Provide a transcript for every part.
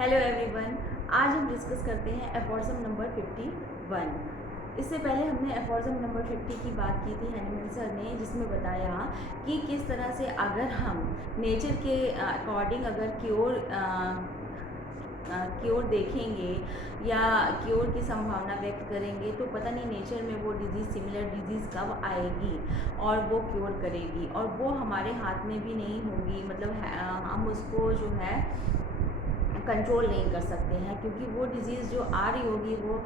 Hello everyone, आज हम discuss करते हैं एफॉर्सम नंबर 51। इससे पहले हमने एफॉर्सम नंबर 50 की बात की थी हैनीमैन सर ने, जिसमें बताया कि किस तरह से अगर हम नेचर के अकॉर्डिंग अगर क्योर देखेंगे या क्योर की संभावना व्यक्त करेंगे तो पता नहीं नेचर में वो डिज़ीज़ सिमिलर डिज़ीज़ कब आएगी और वो क्योर करेगी, और वो हमारे हाथ में भी नहीं होगी। मतलब हम उसको जो है कंट्रोल नहीं कर सकते हैं, क्योंकि वो डिज़ीज़ जो आ रही होगी वो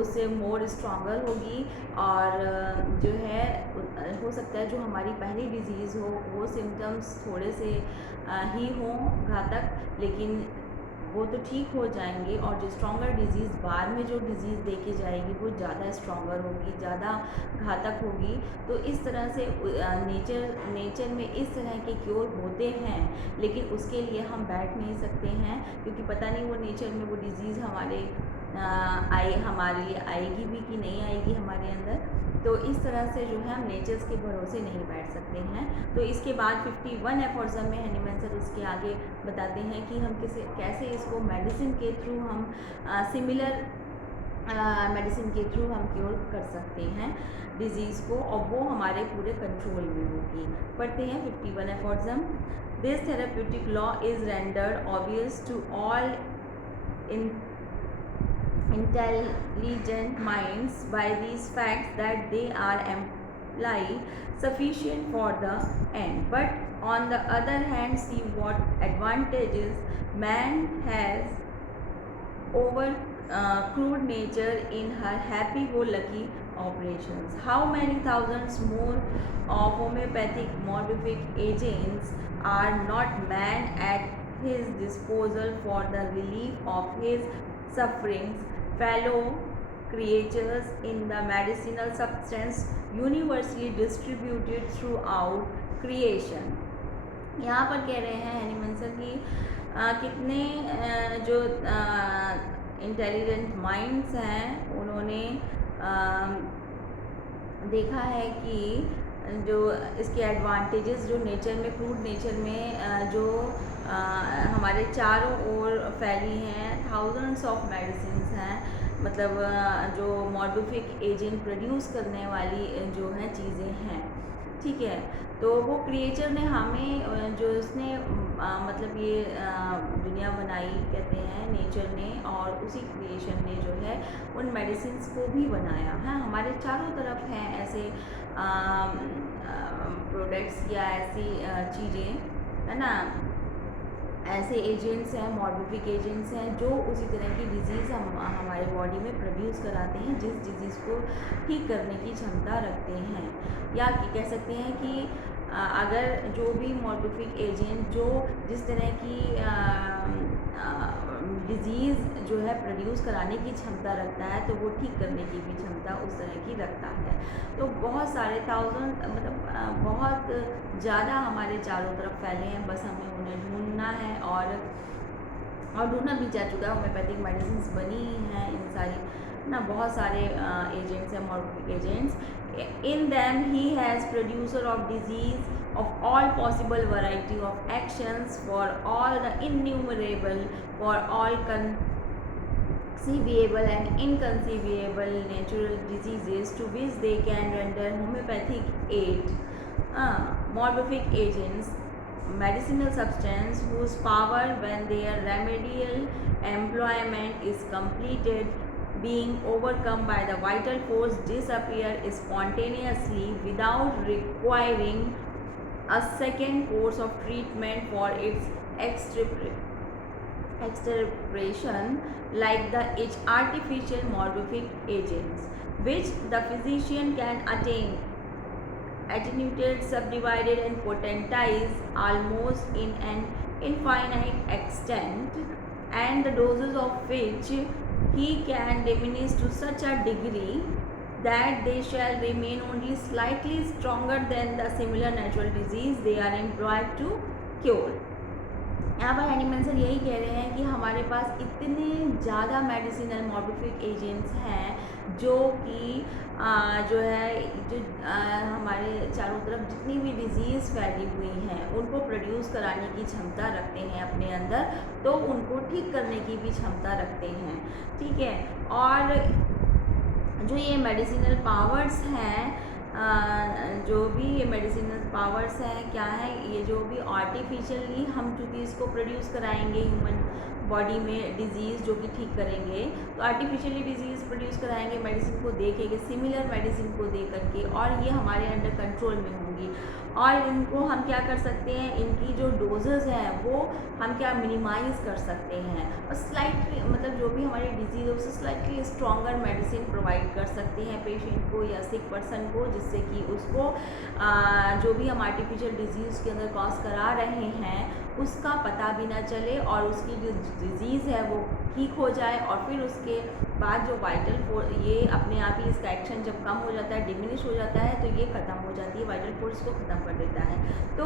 उससे मोर स्ट्रॉन्गर होगी। और जो है हो सकता है जो हमारी पहली डिज़ीज़ हो वो सिम्टम्स थोड़े से ही हों घातक, लेकिन वो तो ठीक हो जाएंगे, और जो स्ट्रॉन्गर डिज़ीज़ बाद में जो डिज़ीज़ देखी जाएगी वो ज़्यादा स्ट्रॉन्गर होगी, ज़्यादा घातक होगी। तो इस तरह से नेचर में इस तरह के क्योर होते हैं, लेकिन उसके लिए हम बैठ नहीं सकते हैं, क्योंकि पता नहीं वो नेचर में वो डिज़ीज़ हमारे लिए आएगी भी कि नहीं आएगी हमारे अंदर। तो इस तरह से जो है हम नेचर्स के भरोसे नहीं बैठ सकते हैं। तो इसके बाद 51 एफॉर्सम में हैनीमैन सर उसके आगे बताते हैं कि हम कैसे इसको मेडिसिन के थ्रू हम सिमिलर मेडिसिन के थ्रू हम क्योर कर सकते हैं डिज़ीज़ को, और वो हमारे पूरे कंट्रोल में होगी। पढ़ते हैं 51 aphorism. This therapeutic law is rendered obvious to all in intelligent minds by these facts that they are imply sufficient for the end. But on the other hand, see what advantages man has over crude nature in her happy-go-lucky operations. How many thousands more of homeopathic morphic agents are not man at his disposal for the relief of his sufferings, fellow creatures in the medicinal substance universally distributed throughout creation. यहाँ पर कह रहे हैं Hahnemann sir कि कितने जो intelligent minds हैं उन्होंने देखा है कि जो इसके एडवांटेजेस जो नेचर में क्रूड नेचर में जो हमारे चारों ओर फैली हैं, थाउजेंड्स ऑफ मेडिसिन्स हैं, मतलब जो मॉडिफिक एजेंट प्रोड्यूस करने वाली जो हैं चीज़ें हैं, ठीक है। तो वो क्रिएचर ने हमें जो इसने मतलब ये दुनिया बनाई कहते हैं नेचर ने, और उसी क्रिएशन ने जो है उन मेडिसिन्स को भी बनाया है। हमारे चारों तरफ हैं ऐसे प्रोडक्ट्स या ऐसी चीज़ें, है ना, ऐसे एजेंट्स हैं, मॉडिफिक एजेंट्स हैं जो उसी तरह की डिज़ीज़ हमारे बॉडी में प्रोड्यूस कराते हैं, जिस डिज़ीज़ को ठीक करने की क्षमता रखते हैं। या कह सकते हैं कि अगर जो भी मॉडिफिक एजेंट जो जिस तरह की डिज़ीज़ जो है प्रोड्यूस कराने की क्षमता रखता है, तो वो ठीक करने की भी क्षमता उस तरह की रखता है। तो बहुत सारे मतलब बहुत ज़्यादा हमारे चारों तरफ फैले हैं, बस हमें उन्हें ढूंढना है, और ढूंढना भी जा चुका है। होम्योपैथिक मेडिसिन बनी हैं इन सारी ना, बहुत सारे एजेंट्स हैं, मॉडिफिक agents. In them he has producer of disease of all possible variety of actions for all the innumerable, for all conceivable and inconceivable natural diseases to which they can render homeopathic aid. Morphic agents, medicinal substance whose power when their remedial employment is completed being overcome by the vital force disappear spontaneously without requiring a second course of treatment for its extirpation, like the artificial morphic agents, which the physician can attain, attenuated, subdivided and potentize almost in an infinite extent, and the doses of which he can diminish to such a degree that they shall remain only slightly stronger than the similar natural disease they are employed to cure. यहाँ पर Hahnemann sir यही कह रहे हैं कि हमारे पास इतने ज़्यादा मेडिसिनल मॉडिफिक एजेंट्स हैं जो कि जो है जो हमारे चारों तरफ जितनी भी डिजीज़ फैली हुई हैं उनको प्रोड्यूस कराने की क्षमता रखते हैं अपने अंदर, तो उनको ठीक करने की भी क्षमता रखते हैं। ठीक है, और जो ये मेडिसिनल पावर्स हैं, जो भी ये मेडिसिनल पावर्स हैं क्या है, ये जो भी आर्टिफिशियली हम चूँकि इसको प्रोड्यूस कराएंगे ह्यूमन बॉडी में डिज़ीज़ जो कि ठीक करेंगे, तो आर्टिफिशियली डिज़ीज़ प्रोड्यूस कराएंगे मेडिसिन को दे के, सिमिलर मेडिसिन को दे करके, और ये हमारे अंडर कंट्रोल में होंगी। और इनको हम क्या कर सकते हैं, इनकी जो डोजेज़ हैं वो हम क्या मिनिमाइज़ कर सकते हैं, और स्लाइटली मतलब जो भी हमारी डिजीज़ है उससे स्लाइटली स्ट्रॉन्गर मेडिसिन प्रोवाइड कर सकते हैं पेशेंट को या सिक पर्सन को, जिससे कि उसको जो भी हम आर्टिफिशियल डिजीज़ के अंदर कॉज करा रहे हैं उसका पता भी ना चले, और उसकी जो डिज़ीज़ है वो ठीक हो जाए, और फिर उसके बाद जो वाइटल फोर्स, ये अपने आप ही इसका एक्शन जब कम हो जाता है, डिमिनिश हो जाता है, तो ये ख़त्म हो जाती है, वाइटल फोर्स को ख़त्म कर देता है। तो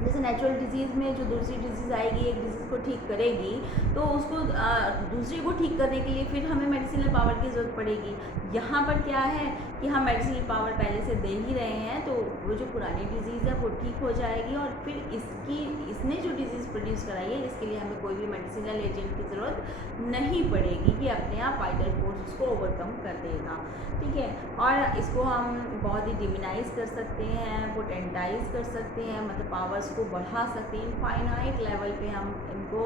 जैसे नेचुरल डिजीज़ में जो दूसरी डिजीज़ आएगी, एक डिजीज़ को ठीक करेगी, तो उसको दूसरे को ठीक करने के लिए फिर हमें मेडिसिनल पावर की ज़रूरत पड़ेगी। यहाँ पर क्या है कि हम मेडिसिनल पावर पहले से दे ही रहे हैं, तो वो जो पुरानी डिजीज़ है वो ठीक हो जाएगी, और फिर इसने जो डिजीज़ प्रोड्यूस कराई है इसके लिए हमें कोई भी मेडिसिनल एजेंट की ज़रूरत नहीं पड़ेगी, कि अपने आप वाइटल फोर्स उसको ओवरकम कर देगा। ठीक है, और इसको हम बहुत ही डिमिनाइज़ कर सकते हैं, पोटेंटाइज़ कर सकते हैं, मतलब पावर्स को बढ़ा सकते हैं, इनफाइनाइट लेवल पे हम इनको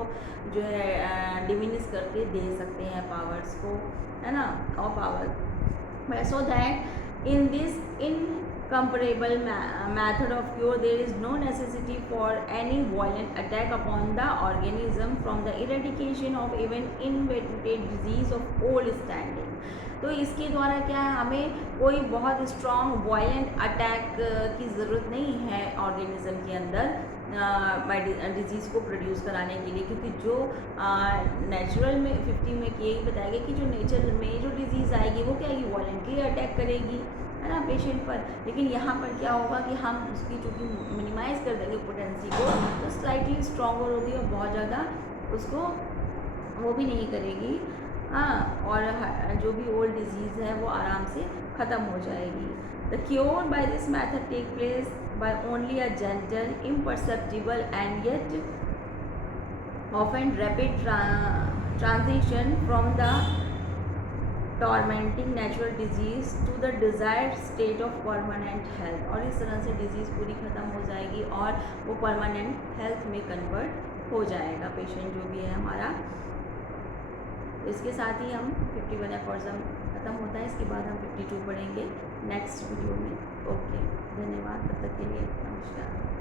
जो है डिमिनिश करके दे सकते हैं पावर्स को, है ना, और power, so that in this incomparable method of cure there is no necessity for any violent attack upon the organism from the eradication of even inveterate disease of old standing। तो इसके द्वारा क्या है, हमें कोई बहुत स्ट्रॉन्ग वायलेंट अटैक की ज़रूरत नहीं है ऑर्गेनिज्म के अंदर डिजीज़ को प्रोड्यूस कराने के लिए, क्योंकि जो नेचुरल में 50 में यही बताया गया कि जो नेचर में जो डिजीज़ आएगी वो क्या आएगी, वायलेंटली अटैक करेगी, है ना, पेशेंट पर। लेकिन यहाँ पर क्या होगा कि हम उसकी चूँकि मिनिमाइज़ कर देंगे पोटेंसी को, तो स्लाइटली स्ट्रॉन्गर होगी और बहुत ज़्यादा उसको वो भी नहीं करेगी, हाँ, और जो भी ओल्ड डिजीज़ है वो आराम से ख़त्म हो जाएगी। The cure by this method take place by only a gentle imperceptible and yet often rapid transition from the tormenting natural disease to the desired state of permanent health। और इस तरह से डिजीज़ पूरी ख़त्म हो जाएगी और वो परमानेंट हेल्थ में कन्वर्ट हो जाएगा पेशेंट जो भी है हमारा। इसके साथ ही हम 51 एफॉर्ज़म ख़त्म होता है, इसके बाद हम 52 पढ़ेंगे नेक्स्ट वीडियो में। ओके, धन्यवाद, तब तक के लिए नमस्कार।